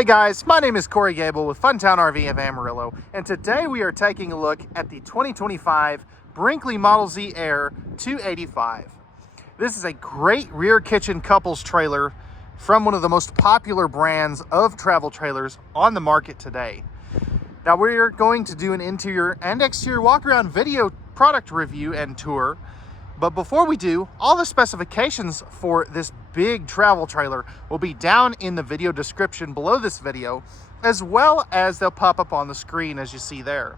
Hey guys, my name is Cory Gabel with Funtown RV of Amarillo, and today we are taking a look at the 2025 Brinkley Model Z Air 285. This is a great rear kitchen couples trailer from one of the most popular brands of travel trailers on the market today. Now we're going to do an interior and exterior walk-around video product review and tour. But before we do, all the specifications for this big travel trailer will be down in the video description below this video, as well as they'll pop up on the screen as you see there.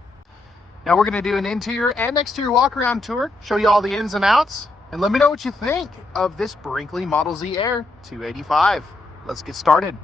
Now we're gonna do an interior and exterior walk around tour, show you all the ins and outs, and let me know what you think of this Brinkley Model Z Air 285. Let's get started.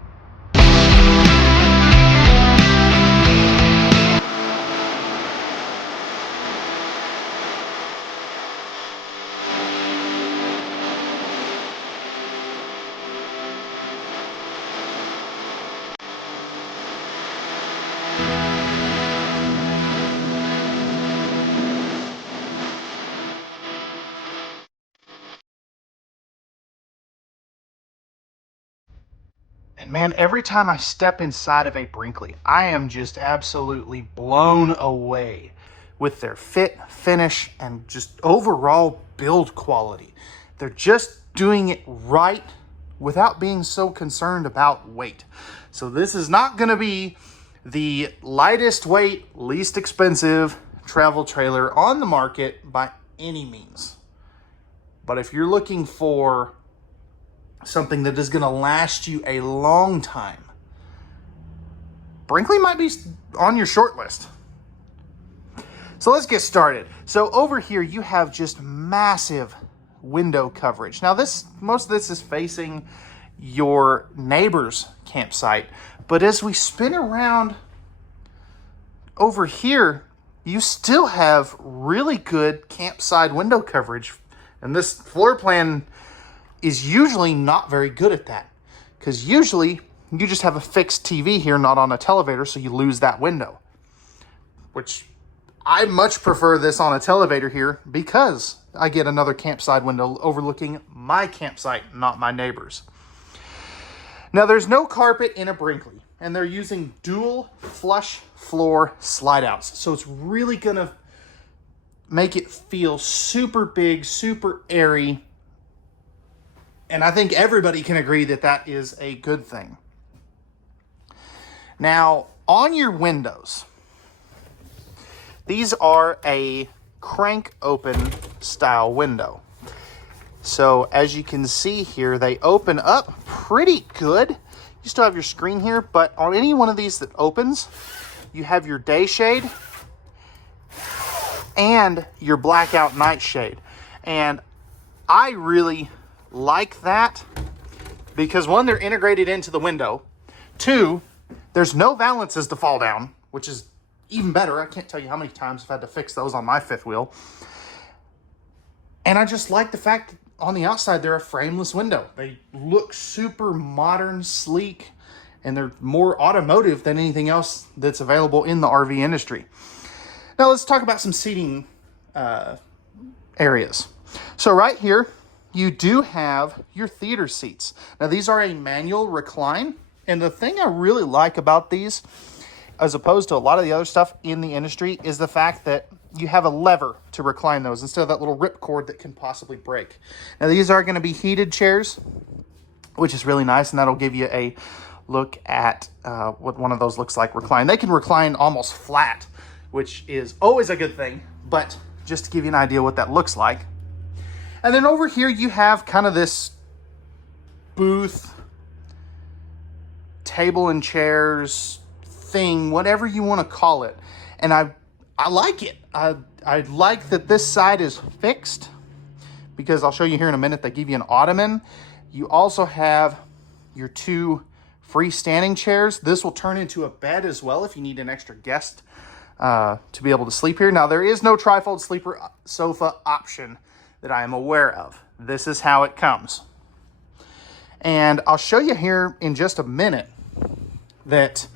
And man, every time I step inside of a Brinkley, I am just absolutely blown away with their fit, finish, and just overall build quality. They're just doing it right without being so concerned about weight. So this is not going to be the lightest weight, least expensive travel trailer on the market by any means. But if you're looking for something that is going to last you a long time, Brinkley might be on your short list. So let's get started. So over here you have just massive window coverage. Now most of this is facing your neighbor's campsite, but as we spin around over here, you still have really good campsite window coverage, and this floor plan is usually not very good at that, because usually you just have a fixed TV here, not on a televator, so you lose that window, which I much prefer this on a televator here because I get another campsite window overlooking my campsite, not my neighbor's. Now there's no carpet in a Brinkley, and they're using dual flush floor slide outs, so it's really gonna make it feel super big, super airy. And I think everybody can agree that that is a good thing. Now, on your windows, these are a crank open style window. So as you can see here, they open up pretty good. You still have your screen here, but on any one of these that opens, you have your day shade and your blackout night shade. And I really like that because one, they're integrated into the window. Two, there's no valances to fall down, which is even better. I can't tell you how many times I've had to fix those on my fifth wheel. And I just like the fact that on the outside, they're a frameless window. They look super modern, sleek, and they're more automotive than anything else that's available in the RV industry. Now let's talk about some seating areas. So right here, you do have your theater seats. Now these are a manual recline, and the thing I really like about these, as opposed to a lot of the other stuff in the industry, is the fact that you have a lever to recline those instead of that little rip cord that can possibly break. Now these are going to be heated chairs, which is really nice, and that'll give you a look at what one of those looks like reclined. They can recline almost flat, which is always a good thing, but just to give you an idea what that looks like. And then over here you have kind of this booth, table and chairs thing, whatever you want to call it. And I like it. I like that this side is fixed, because I'll show you here in a minute, they give you an ottoman. You also have your two freestanding chairs. This will turn into a bed as well if you need an extra guest to be able to sleep here. Now there is no trifold sleeper sofa option that I am aware of. This is how it comes. And I'll show you here in just a minute that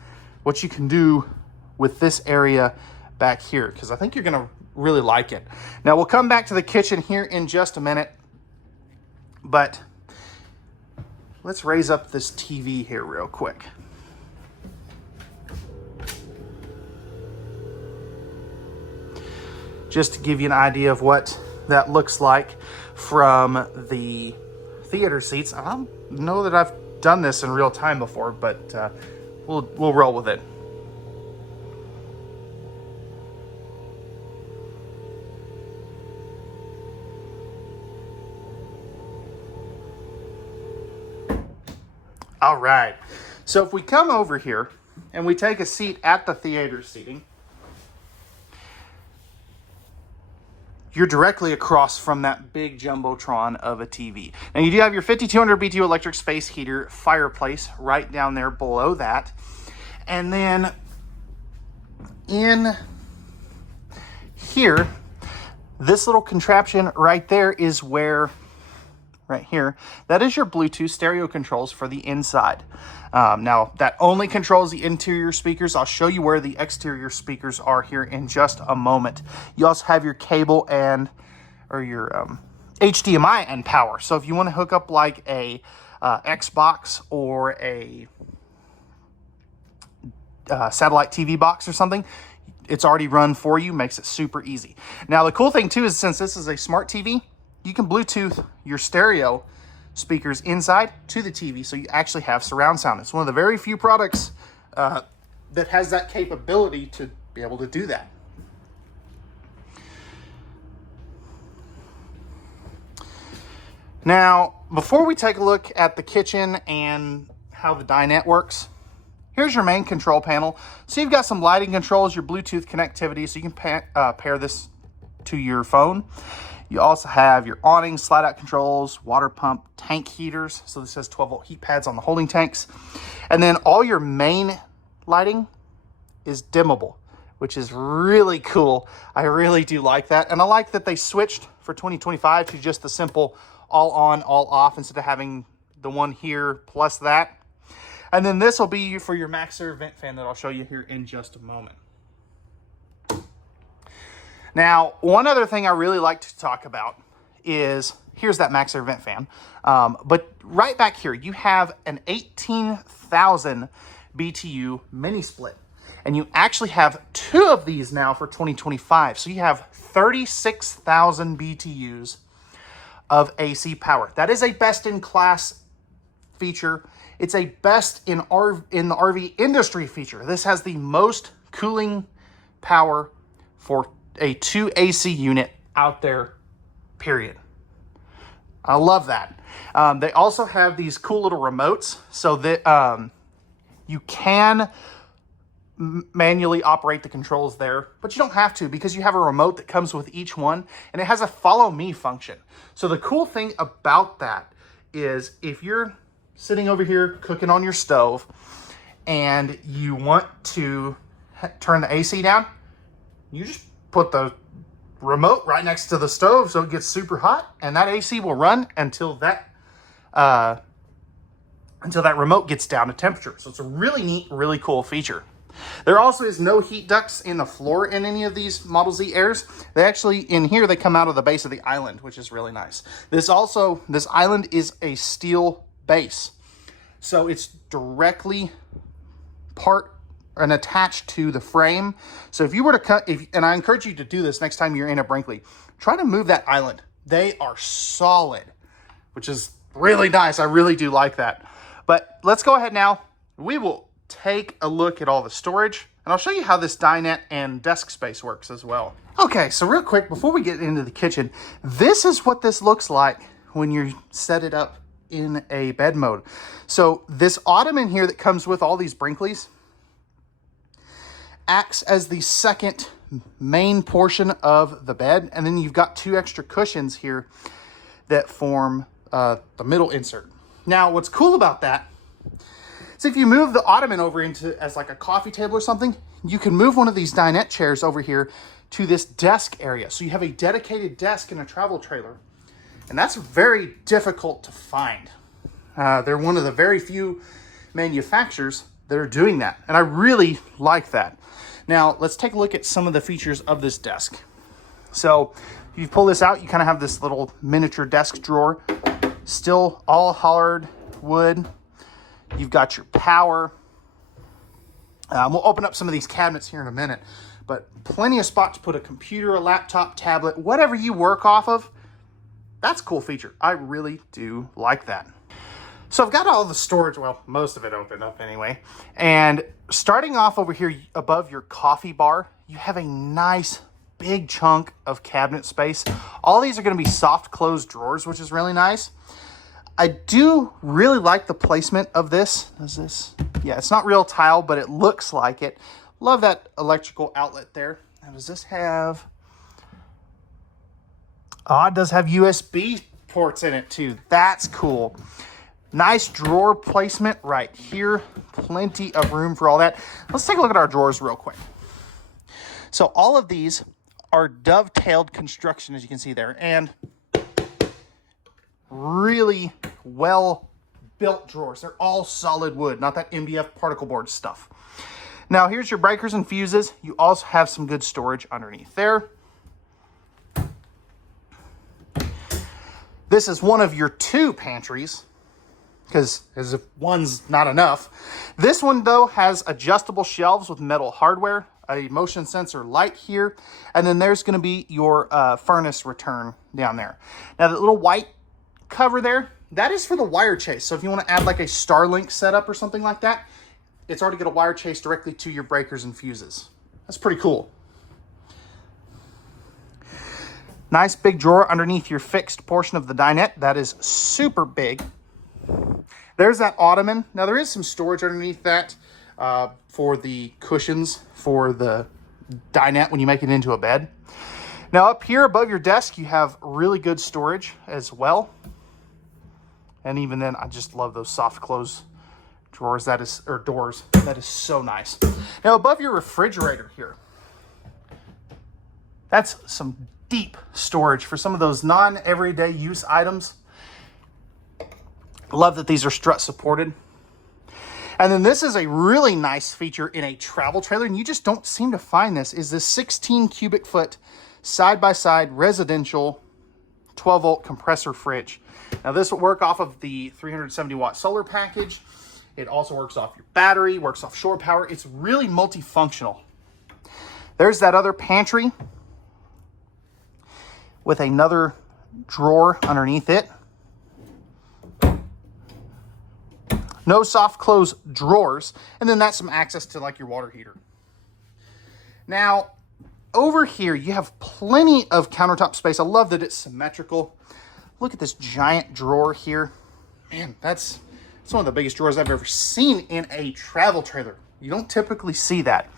what you can do with this area back here, because I think you're gonna really like it. Now we'll come back to the kitchen here in just a minute, but let's raise up this TV here real quick. just to give you an idea of what that looks like from the theater seats. I don't know that I've done this in real time before, but we'll roll with it. All right, so if we come over here and we take a seat at the theater seating, you're directly across from that big jumbotron of a TV. Now you do have your 5200 BTU electric space heater fireplace right down there below that. And then in here, this little contraption right there is where, right here, that is your Bluetooth stereo controls for the inside. Now that only controls the interior speakers. I'll show you where the exterior speakers are here in just a moment. You also have your cable or your HDMI and power. So if you want to hook up like a Xbox or a satellite TV box or something, it's already run for you, makes it super easy. Now the cool thing too is, since this is a smart TV, you can Bluetooth your stereo speakers inside to the TV, so you actually have surround sound. It's one of the very few products that has that capability to be able to do that. Now, before we take a look at the kitchen and how the dinette works, here's your main control panel. So you've got some lighting controls, your Bluetooth connectivity, so you can pair this to your phone. You also have your awning, slide out controls, water pump, tank heaters. So this has 12 volt heat pads on the holding tanks. And then all your main lighting is dimmable, which is really cool. I really do like that. And I like that they switched for 2025 to just the simple all on, all off, instead of having the one here plus that. And then this will be for your MaxxAir vent fan that I'll show you here in just a moment. Now, one other thing I really like to talk about is, here's that MaxxAir vent fan. But right back here, you have an 18,000 BTU mini split. And you actually have two of these now for 2025. So you have 36,000 BTUs of AC power. That is a best-in-class feature. It's a best in the RV industry feature. This has the most cooling power for a 2 AC unit out there, period. I love that. They also have these cool little remotes so that you can manually operate the controls there, but you don't have to, because you have a remote that comes with each one, and it has a follow me function. So the cool thing about that is, if you're sitting over here cooking on your stove and you want to turn the AC down, you just put the remote right next to the stove so it gets super hot, and that AC will run until that remote gets down to temperature. So it's a really neat, really cool feature. There also is no heat ducts in the floor in any of these Model Z Airs. They actually, in here, they come out of the base of the island, which is really nice. This island is a steel base, so it's directly part and attached to the frame. So if you were to cut, and I encourage you to do this next time you're in a Brinkley, try to move that island. They are solid, which is really nice. I really do like that. But let's go ahead now. We will take a look at all the storage, and I'll show you how this dinette and desk space works as well. Okay, so real quick, before we get into the kitchen, this is what this looks like when you set it up in a bed mode. So this ottoman here that comes with all these Brinkleys acts as the second main portion of the bed, and then you've got two extra cushions here that form the middle insert. Now, what's cool about that, so if you move the ottoman over into as like a coffee table or something, you can move one of these dinette chairs over here to this desk area. So you have a dedicated desk in a travel trailer. And that's very difficult to find. They're one of the very few manufacturers that are doing that. And I really like that. Now, let's take a look at some of the features of this desk. So if you pull this out, you kind of have this little miniature desk drawer. Still all hollowed wood. You've got your power. We'll open up some of these cabinets here in a minute. but plenty of spot to put a computer, a laptop, tablet, whatever you work off of. That's a cool feature. I really do like that. So I've got all the storage, well, most of it opened up anyway. And starting off over here above your coffee bar, you have a nice big chunk of cabinet space. All these are going to be soft closed drawers, which is really nice. I do really like the placement of this. Does this? Yeah, it's not real tile, but it looks like it. Love that electrical outlet there. Now, does this have... Oh, it does have USB ports in it too. That's cool. Nice drawer placement right here. Plenty of room for all that. Let's take a look at our drawers real quick. So all of these are dovetailed construction, as you can see there, and really well built drawers. They're all solid wood, not that MDF particle board stuff. Now here's your breakers and fuses. You also have some good storage underneath there. This is one of your 2 pantries, because as if one's not enough. This one, though, has adjustable shelves with metal hardware, a motion sensor light here, and then there's going to be your furnace return down there. Now, the little white cover there, that is for the wire chase. So if you want to add like a Starlink setup or something like that, it's already going to wire chase directly to your breakers and fuses. That's pretty cool. Nice big drawer underneath your fixed portion of the dinette. That is super big. There's that ottoman. Now there is some storage underneath that for the cushions for the dinette when you make it into a bed. Now up here above your desk, you have really good storage as well. And even then, I just love those soft close drawers. That is, or doors. That is so nice. Now above your refrigerator here, that's some deep storage for some of those non-everyday use items. Love that these are strut supported. And then this is a really nice feature in a travel trailer, and you just don't seem to find this, is this 16 cubic foot side-by-side residential 12 volt compressor fridge. Now this will work off of the 370 watt solar package. It also works off your battery, works off shore power. It's really multifunctional. There's that other pantry with another drawer underneath it. No soft close drawers. And then that's some access to like your water heater. Now, over here, you have plenty of countertop space. I love that it's symmetrical. Look at this giant drawer here. Man, that's one of the biggest drawers I've ever seen in a travel trailer. You don't typically see that.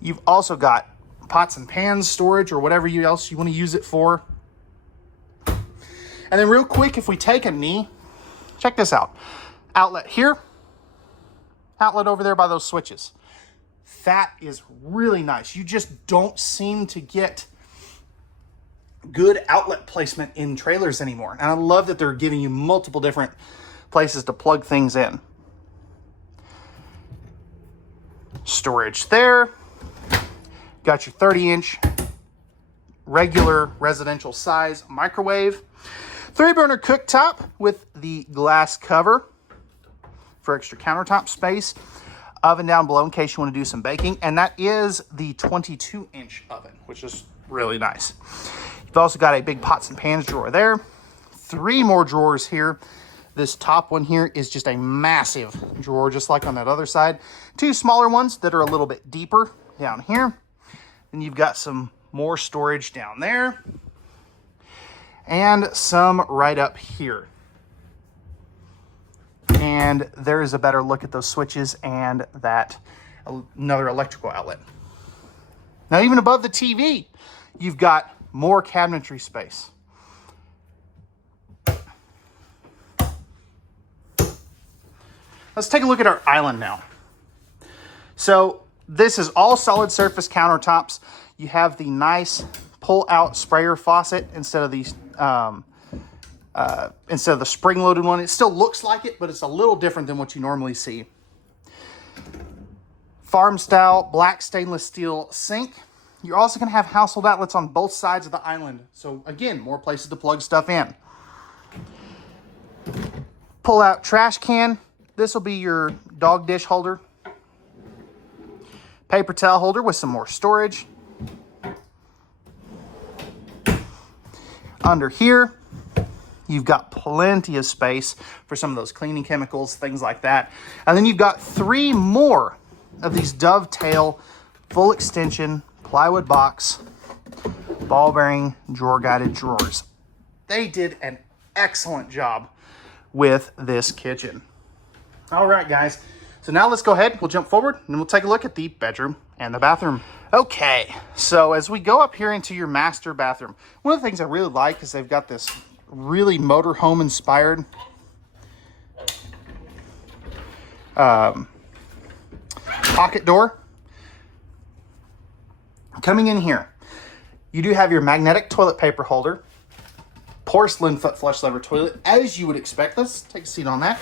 You've also got pots and pans storage or whatever else you want to use it for. And then real quick, if we take a knee, check this out. Outlet here, outlet over there by those switches. That is really nice. You just don't seem to get good outlet placement in trailers anymore. And I love that they're giving you multiple different places to plug things in. Storage there. Got your 30-inch regular residential size microwave. 3-burner cooktop with the glass cover for extra countertop space. Oven down below in case you want to do some baking. And that is the 22-inch oven, which is really nice. You've also got a big pots and pans drawer there. 3 more drawers here. This top one here is just a massive drawer, just like on that other side. 2 smaller ones that are a little bit deeper down here. Then you've got some more storage down there. And some right up here. And there is a better look at those switches and that another electrical outlet. Now, even above the TV, you've got more cabinetry space. Let's take a look at our island now. So this is all solid surface countertops. You have the nice pull-out sprayer faucet instead of the spring-loaded one. It still looks like it, but it's a little different than what you normally see. Farm-style black stainless steel sink. You're also going to have household outlets on both sides of the island. So again, more places to plug stuff in. Pull-out trash can. This will be your dog dish holder. Paper towel holder with some more storage. Under here, you've got plenty of space for some of those cleaning chemicals, things like that. And then you've got 3 more of these dovetail full extension plywood box ball bearing drawer guided drawers. They did an excellent job with this kitchen. All right, guys. So now let's go ahead, we'll jump forward and we'll take a look at the bedroom and the bathroom. Okay, so as we go up here into your master bathroom, one of the things I really like is they've got this really motorhome inspired pocket door. Coming in here, you do have your magnetic toilet paper holder, porcelain foot flush lever toilet, as you would expect. Let's take a seat on that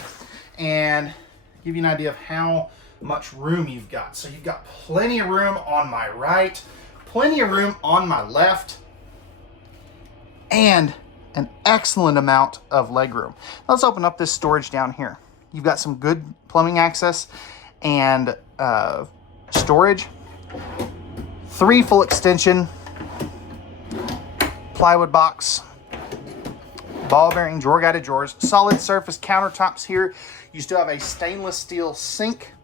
and give you an idea of how much room you've got. So you've got plenty of room on my right, plenty of room on my left, and an excellent amount of leg room. Let's open up this storage down here. You've got some good plumbing access and storage. 3 full extension plywood box, ball bearing drawer guided drawers, solid surface countertops here. You still have a stainless steel sink,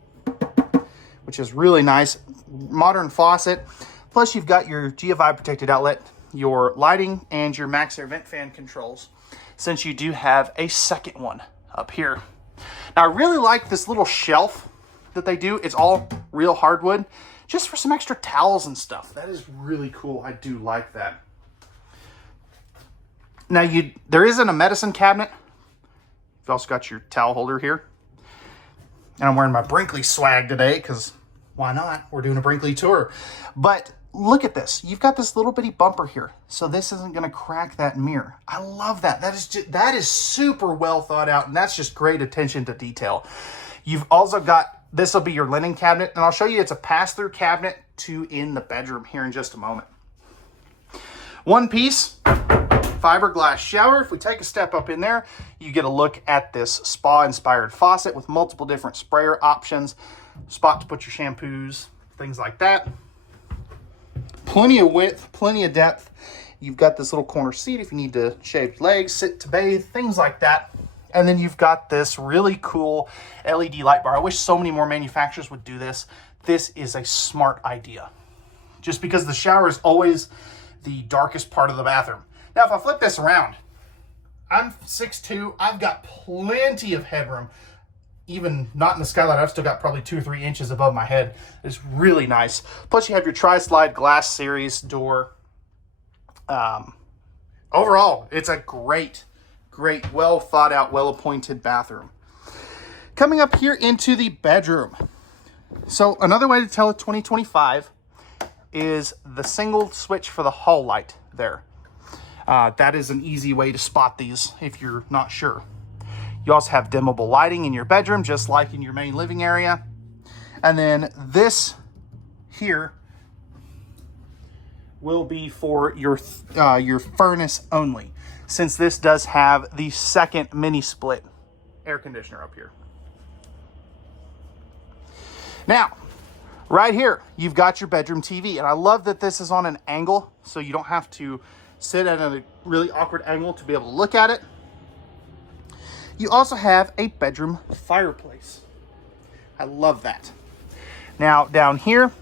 which is really nice. Modern faucet. Plus you've got your GVWR protected outlet, your lighting, and your max air vent fan controls, since you do have a second one up here. Now I really like this little shelf that they do. It's all real hardwood, just for some extra towels and stuff. That is really cool. I do like that. Now there isn't a medicine cabinet. You've also got your towel holder here. And I'm wearing my Brinkley swag today because why not? We're doing a Brinkley tour. But look at this. You've got this little bitty bumper here. So this isn't going to crack that mirror. I love that. That is super well thought out. And that's just great attention to detail. You've also got, this will be your linen cabinet. And I'll show you it's a pass-through cabinet to in the bedroom here in just a moment. One piece fiberglass shower. If we take a step up in there, you get a look at this spa-inspired faucet with multiple different sprayer options, spot to put your shampoos, things like that. Plenty of width, plenty of depth. You've got this little corner seat if you need to shave your legs, sit to bathe, things like that. And then you've got this really cool LED light bar. I wish so many more manufacturers would do this. This is a smart idea, just because the shower is always the darkest part of the bathroom. Now, if I flip this around, I'm 6'2". I've got plenty of headroom. Even not in the skylight, I've still got probably 2 or 3 inches above my head. It's really nice. Plus, you have your tri-slide glass series door. Overall, it's a great, well thought out, well appointed bathroom. Coming up here into the bedroom. So another way to tell a 2025 is the single switch for the hall light there. That is an easy way to spot these if you're not sure. You also have dimmable lighting in your bedroom, just like in your main living area. And then this here will be for your furnace only, since this does have the second mini split air conditioner up here. Now, right here, you've got your bedroom TV. And I love that this is on an angle, so you don't have to sit at a really awkward angle to be able to look at it. You also have a bedroom fireplace. I love that. Now, down here,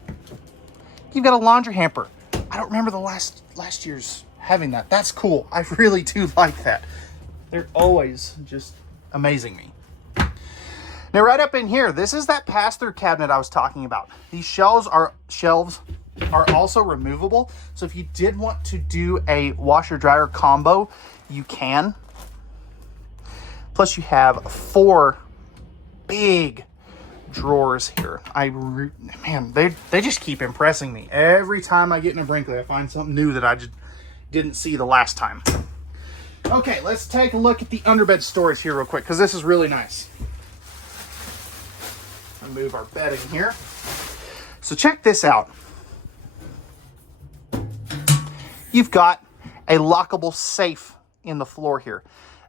you've got a laundry hamper. I don't remember the last year's having that. That's cool. I really do like that. They're always just amazing me. Now, right up in here, this is that pass-through cabinet I was talking about. These shelves are also removable. So if you did want to do a washer-dryer combo, you can. Plus, you have 4 big drawers here. Man, they just keep impressing me. Every time I get in a Brinkley, I find something new that I just didn't see the last time. Okay, let's take a look at the underbed storage here real quick, because this is really nice. I'll move our bedding here. So check this out. You've got a lockable safe in the floor here.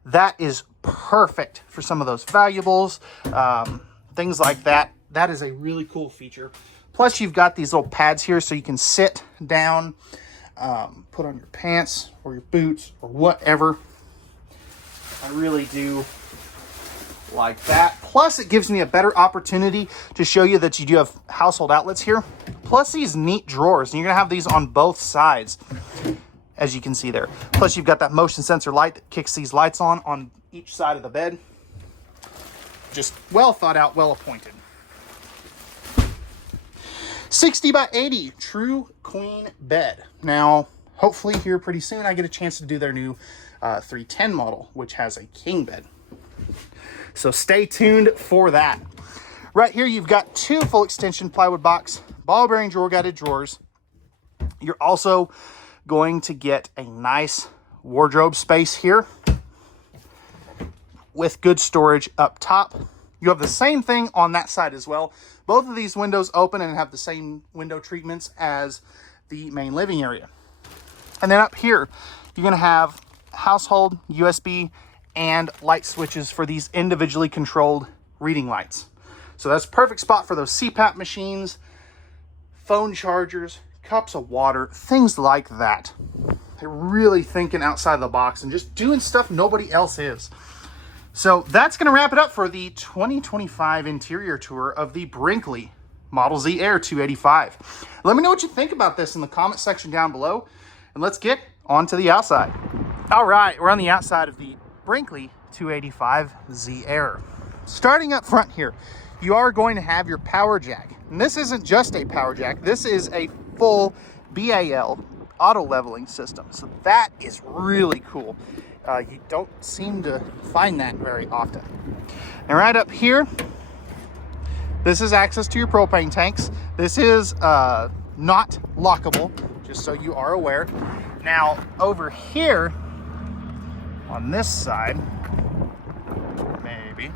That is perfect for some of those valuables, things like that. that is a really cool feature. Plus, you've got these little pads here so you can sit down, put on your pants or your boots or whatever. I really do like that. Plus, it gives me a better opportunity to show you that you do have household outlets here. Plus, these neat drawers, and you're gonna have these on both sides, as you can see there. Plus, you've got that motion sensor light that kicks these lights on each side of the bed. Just well thought out, well appointed. 60 by 80 true queen bed. Now, hopefully here pretty soon I get a chance to do their new 310 model, which has a king bed. So stay tuned for that. Right here, you've got 2 full extension plywood box, ball bearing drawer guided drawers. You're also going to get a nice wardrobe space here with good storage up top. You have the same thing on that side as well. Both of these windows open and have the same window treatments as the main living area. And then up here, you're gonna have household USB and light switches for these individually controlled reading lights. So that's a perfect spot for those CPAP machines, phone chargers, cups of water, things like that. They're really thinking outside the box and just doing stuff nobody else is. So that's going to wrap it up for the 2025 interior tour of the Brinkley Model Z Air 285. Let me know what you think about this in the comment section down below, and let's get on to the outside. All right, we're on the outside of the Brinkley 285 Z Air. Starting up front here, you are going to have your power jack. And this isn't just a power jack. This is a full BAL auto leveling system. So that is really cool. You don't seem to find that very often. And right up here, this is access to your propane tanks. This is not lockable, just so you are aware. Now, over here, on this side, maybe,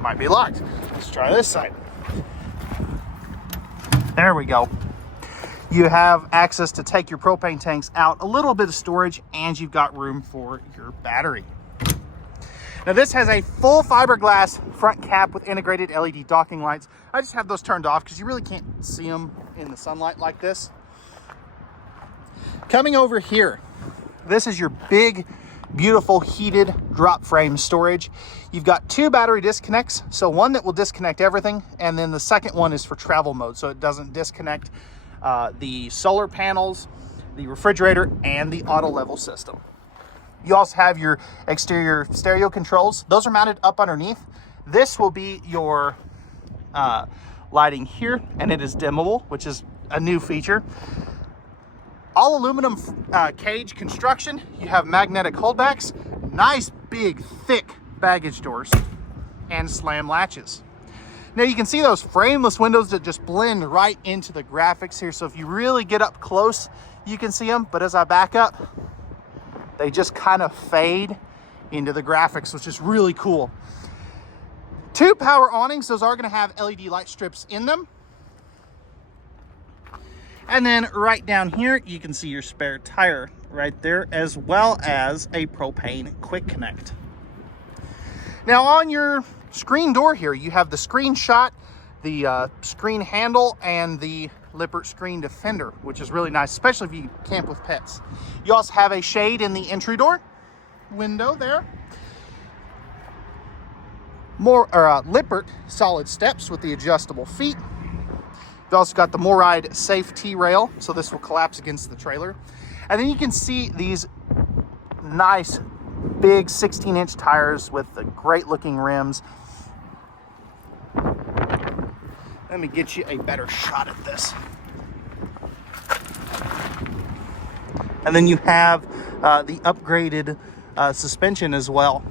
might be locked. Let's try this side. There we go. You have access to take your propane tanks out, a little bit of storage, and you've got room for your battery. Now this has a full fiberglass front cap with integrated LED docking lights. I just have those turned off because you really can't see them in the sunlight like this. Coming over here, this is your big, beautiful heated drop frame storage. You've got 2 battery disconnects, so one that will disconnect everything, and then the second one is for travel mode, so it doesn't disconnect the solar panels, the refrigerator, and the auto level system. You also have your exterior stereo controls. Those are mounted up underneath. This will be your lighting here, and it is dimmable, which is a new feature. All aluminum cage construction. You have magnetic holdbacks, nice big thick baggage doors, and slam latches. Now you can see those frameless windows that just blend right into the graphics here. So if you really get up close, you can see them. But as I back up, they just kind of fade into the graphics, which is really cool. 2 power awnings. Those are going to have LED light strips in them. And then right down here, you can see your spare tire right there, as well as a propane quick connect. Now on your screen door here, you have the screen shot, the screen handle, and the Lippert screen defender, which is really nice, especially if you camp with pets. You also have a shade in the entry door window there. More Lippert solid steps with the adjustable feet. You've also got the MORryde safe T-rail, so this will collapse against the trailer. And then you can see these nice big 16-inch tires with the great looking rims. Let me get you a better shot at this. And then you have the upgraded suspension as well.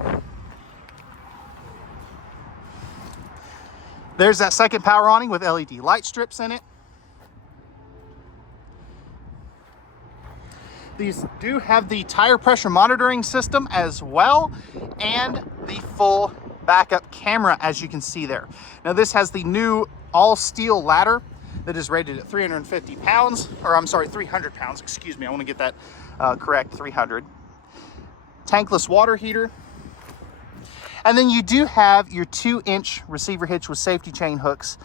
There's that second power awning with LED light strips in it. These do have the tire pressure monitoring system as well, and the full backup camera, as you can see there. Now this has the new all steel ladder that is rated at 350 pounds, or I'm sorry, 300 pounds, excuse me, I want to get that correct, 300. Tankless water heater. And then you do have your 2-inch receiver hitch with safety chain hooks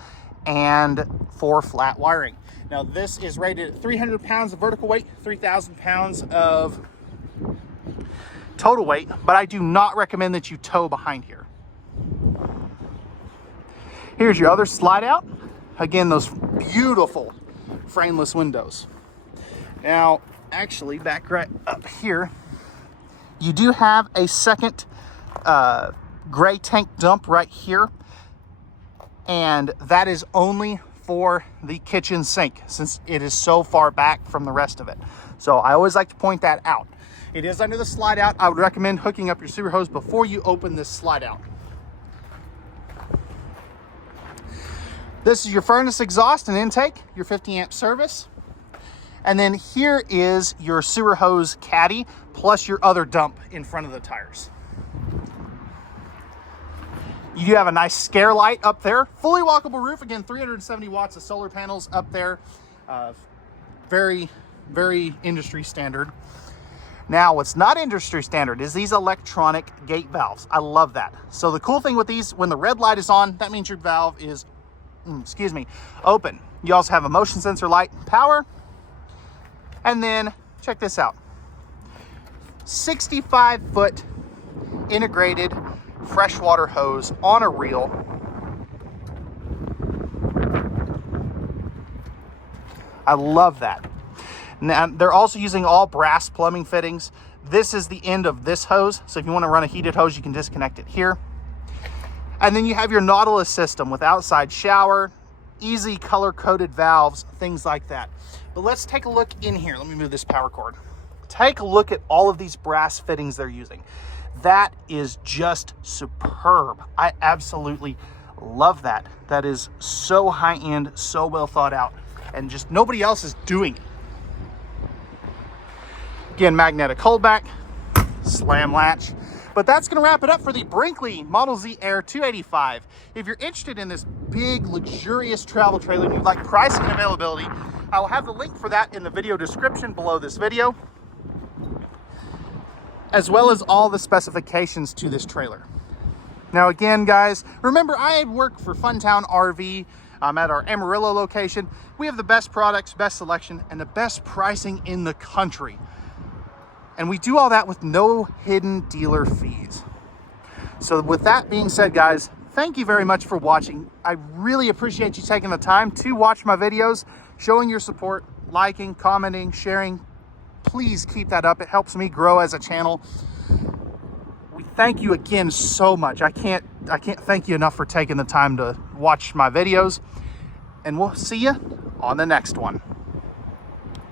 and 4 flat wiring. Now this is rated at 300 pounds of vertical weight, 3,000 pounds of total weight, but I do not recommend that you tow behind here. Here's your other slide out. Again, those beautiful frameless windows. Now, actually, back right up here, you do have a second gray tank dump right here, and that is only for the kitchen sink since it is so far back from the rest of it. So I always like to point that out. It is under the slide out. I would recommend hooking up your sewer hose before you open this slide out. This is your furnace exhaust and intake, your 50 amp service. And then here is your sewer hose caddy plus your other dump in front of the tires. You do have a nice scare light up there. Fully walkable roof. Again, 370 watts of solar panels up there. Very, very industry standard. Now, what's not industry standard is these electronic gate valves. I love that. So the cool thing with these, when the red light is on, that means your valve is, open. You also have a motion sensor light, power, and then check this out. 65-foot integrated freshwater hose on a reel. I love that. Now, they're also using all brass plumbing fittings. This is the end of this hose, so if you want to run a heated hose, you can disconnect it here. And then you have your Nautilus system with outside shower, easy color-coded valves, things like that. But let's take a look in here. Let me move this power cord. Take a look at all of these brass fittings they're using. That is just superb. I absolutely love that. That is so high-end, so well thought out, and just nobody else is doing it. Again, magnetic holdback, slam latch. But that's going to wrap it up for the Brinkley Model Z Air 285. If you're interested in this big, luxurious travel trailer and you'd like pricing and availability, I will have the link for that in the video description below this video, as well as all the specifications to this trailer. Now again, guys, remember I work for Funtown RV. I'm at our Amarillo location. We have the best products, best selection, and the best pricing in the country. And we do all that with no hidden dealer fees. So with that being said, guys, thank you very much for watching. I really appreciate you taking the time to watch my videos, showing your support, liking, commenting, sharing. Please keep that up. It helps me grow as a channel. We thank you again so much. I can't thank you enough for taking the time to watch my videos. And we'll see you on the next one.